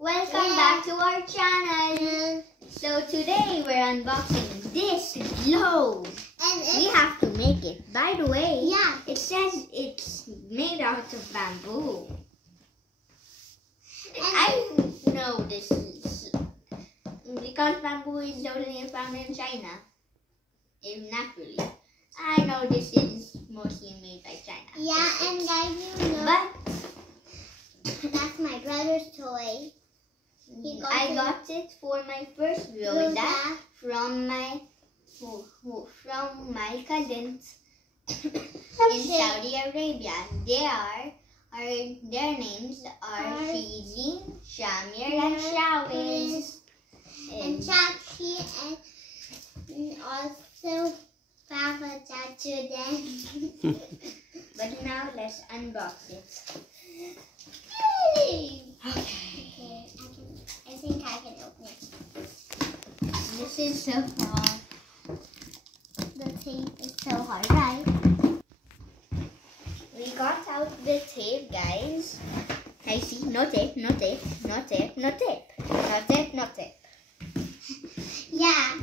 Welcome back to our channel. So today we're unboxing this globe. And we have to make it. By the way, it says it's made out of bamboo. I know this is because bamboo is only found in China, if naturally. I know this is mostly made by China. Yeah, and guys, you know, but that's my brother's toy. I got it for my first Rosa from my cousins in Saudi Arabia. Their names are Shizin, Shamir, and Shawiz. And Chachi, and also Papa Chachu then. But now let's unbox it. Okay. I think I can open it. This is so hard. The tape is so hard, right? We got out the tape, guys. I see. No tape, no tape, no tape, no tape. No tape, no tape. Yeah.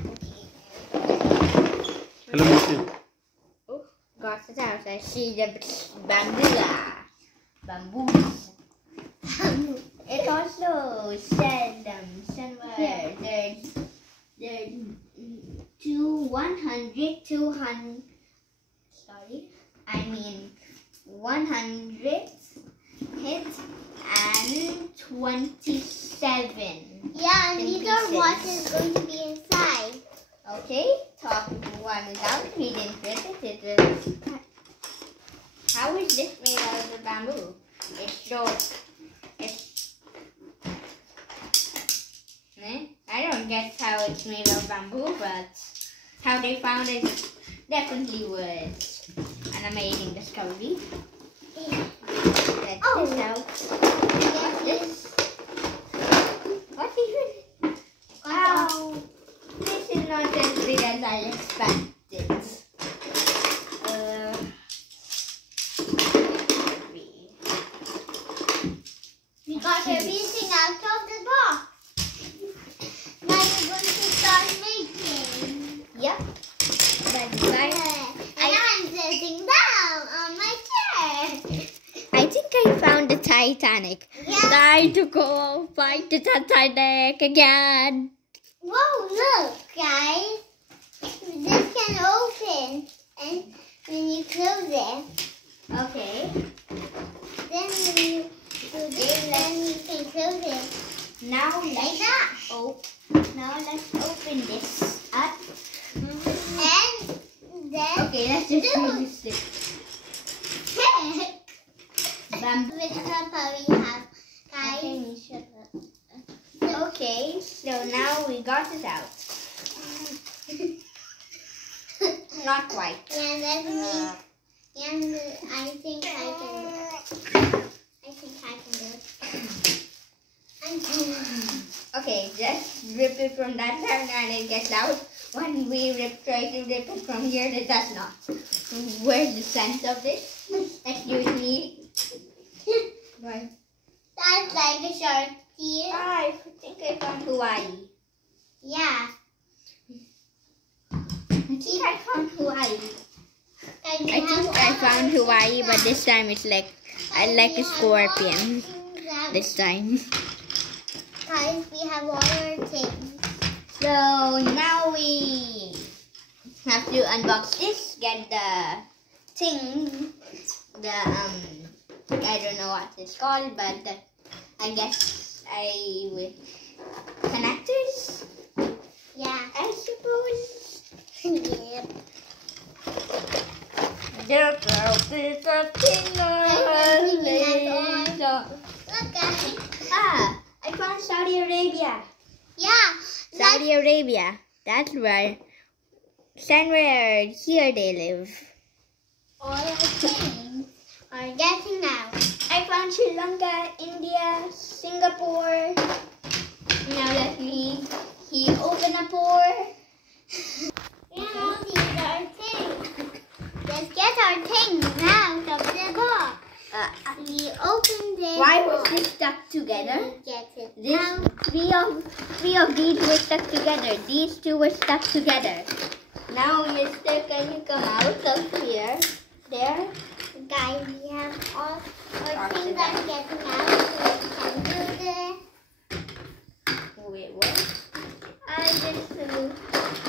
Hello, Missy. Oh, got it out. I see the bamboos. It also said somewhere there's 127. Yeah, and these are what is going to be inside. Okay, top one is out. We didn't fit it. How is this made out of the bamboo? I don't guess how it's made of bamboo, but how they found it definitely was an amazing discovery. Check this out. What's this? What's even? Wow, this is not as big as I expected. We got everything out of the box. Now you're going to start making. Yep. That's right. And I'm sitting down on my chair. I think I found the Titanic. Yeah. Time to go fight the Titanic again. Whoa, look, guys. This can open. And when you close it, Okay. then when you do this, then you can close it. Now Like that. let's open this up. And then Okay, let's just use this. Bamboo. Which papa we have, guys. Okay, so now we got it out. Not quite. And that's me. And I think I can do it. Okay, just rip it from that side and it gets out. When we try to rip it from here, it does not. Where's the sense of this? Excuse me. Right. That's like a shark teeth. I think I found Hawaii. Yeah. I think I found Hawaii. I think I found Hawaii, but this time it's like a scorpion. This time. Guys, we have all our things. So now we have to unbox this, get the thing, I don't know what it's called, but I guess connectors? Yeah. I suppose. Yep. Look, guys. I found Saudi Arabia. Yeah. Saudi Arabia. That's where here they live. All our things are getting out. I found Sri Lanka, India, Singapore. Now let me open a pour. And all these are things. Let's get our things out of the box. We opened it. Why was this stuck together? Get it. This three of these were stuck together. These two were stuck together. Now, Mister, can you come out of here? There. Guys, we have all our things are getting out, so we can do this. Wait, what? I just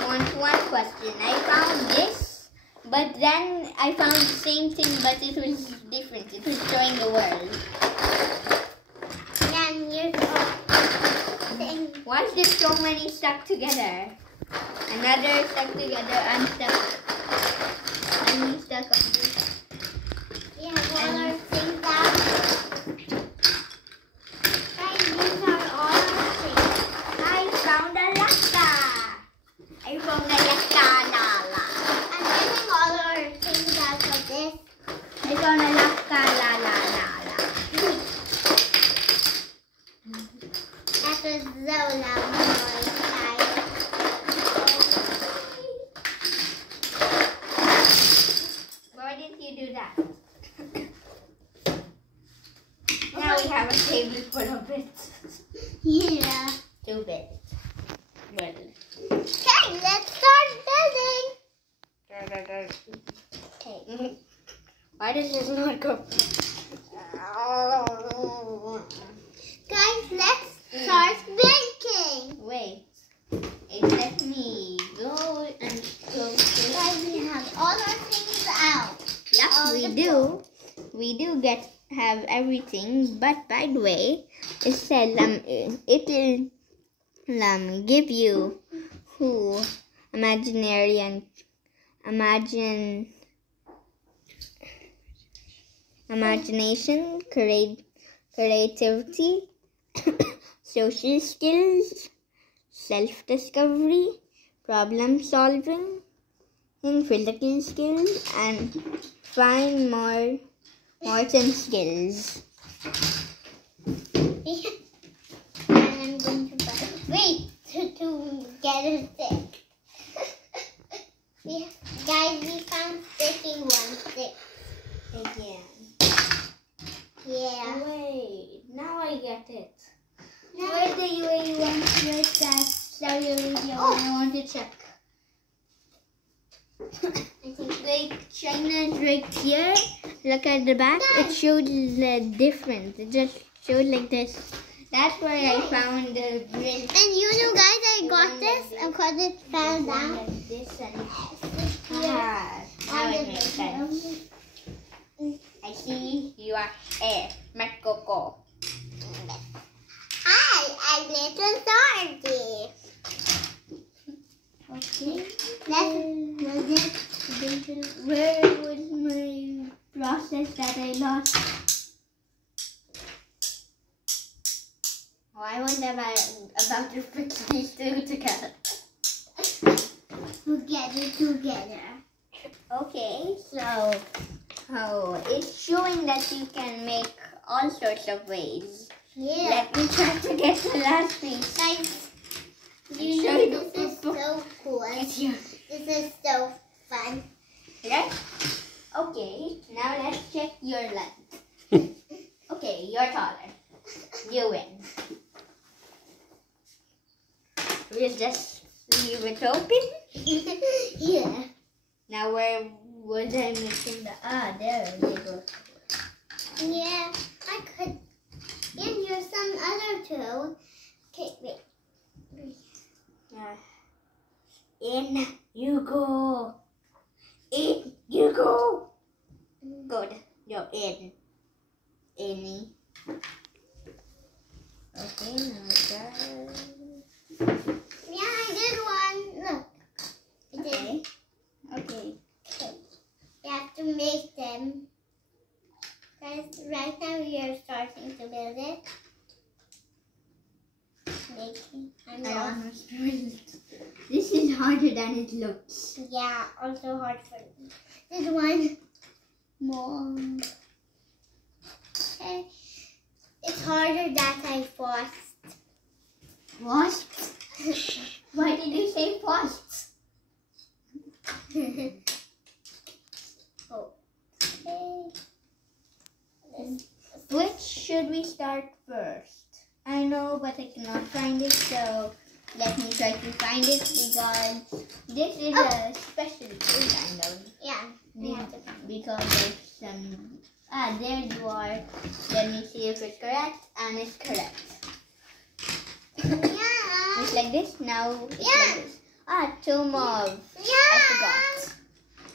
want one question. I found this, but then I found the same thing, but it was different. It was showing the world. Then here's our thing. Why is there so many stuck together? Another stuck together. I'm stuck. I'm stuck on this. We have all our things out. Guys, these are all our things. I found a laka. I found a laka, lala. I'm getting all our things out of this. I found a laka, la, la, la, la. That was so loud noise, guys. Why didn't you do that? Now we have a table full of bits. Yeah. 2 bits. Well. Okay, let's start building. Okay. Why does this not go? Guys, let's start baking. Wait. Let me go and go. Guys, we have all our things out. Yes, All we the do. We do have everything, but by the way, it said it will give you imagination, creativity, social skills, self-discovery, problem solving, physical skills, and fine motor skills. And I'm going to wait to get a stick. Guys, we found sticking one stick. Again. Yeah. Wait, now I get it. Now- Where do you want to write that? Start your video. Oh. I want to check. I think Like China is right here. Look at the back. It showed different. It just showed like this. That's where I found the grill. And you know, guys, I got this because it fell down. Like this and Yeah. now it makes sense. I see you are here, Makoko. Hi, I'm little Dorothy. Okay. Where Where was my process that I lost? Oh, I wonder about to fix these two together. together. Okay, so it's showing that you can make all sorts of ways. Yeah. Let me try to get the last piece. Guys, Show you know you this is so cool. It's your This is so fun. right? Okay, now let's check your length. Okay, you're taller. You win. We'll just leave it open. Yeah. Now where was I missing the there we go. Yeah, I could. And here's some other two. Okay, wait. In you go. In you go. Good. You're in. Any. Okay, now that. Yeah, I did one. Look. I did. Okay. Okay. You have to make them. Guys, right now we are starting to build it. Making. I'm I lost. almost built. This is harder than it looks. Yeah, also hard for me. This one more. Okay. It's harder that I forced. What? Why did you say first? Oh. Okay. Let's Which should we start first? I know, but I cannot find it, so let me try to find it because this is a special tool, kind of. Yeah. Because there's some. There you are. Let me see if it's correct, and it's correct. Yeah. It's like this. Now it's like this. Tomb of. Yeah. I forgot.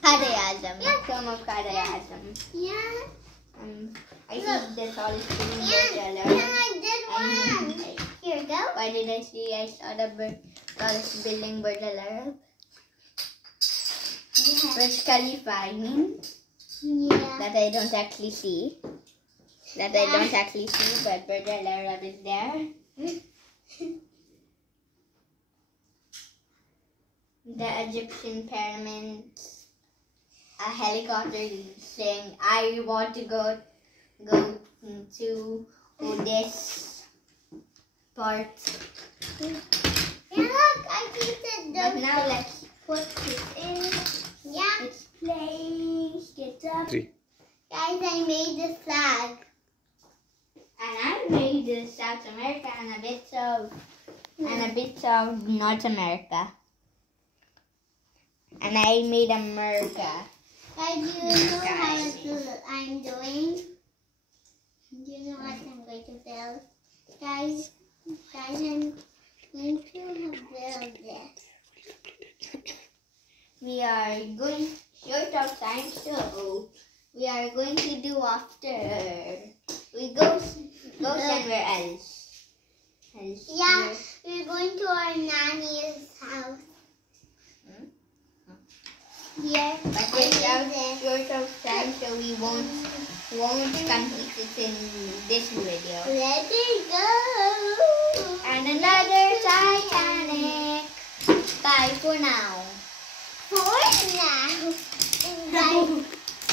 Kadayazam. Yeah. Tomb of Kadayazam. Yeah. I think that's all is doing Yeah. I did one. Here we go. Why did I see? I saw the tallest building, Burj Al Arab. Yeah. Burj Khalifa, I mean. Yeah. That I don't actually see. But Burj Al Arab is there. The Egyptian pyramids. A helicopter saying, "I want to go to this part." Yeah, look, I think that But now let's put it in Yeah. its place. Get up. 3. Guys, I made the flag. And I made South America and a bit of North America. And I made America. Guys, do you know how I'm doing? Do you know what I'm going to build? Guys, I'm going to build this. We are going short of time, so we are going to do after we go somewhere else. Yeah, we're going to our nanny's house. Yes, But it's short of time, so we won't complete it in this video. Let it go. And another Titanic. Bye for now. For now. Guys,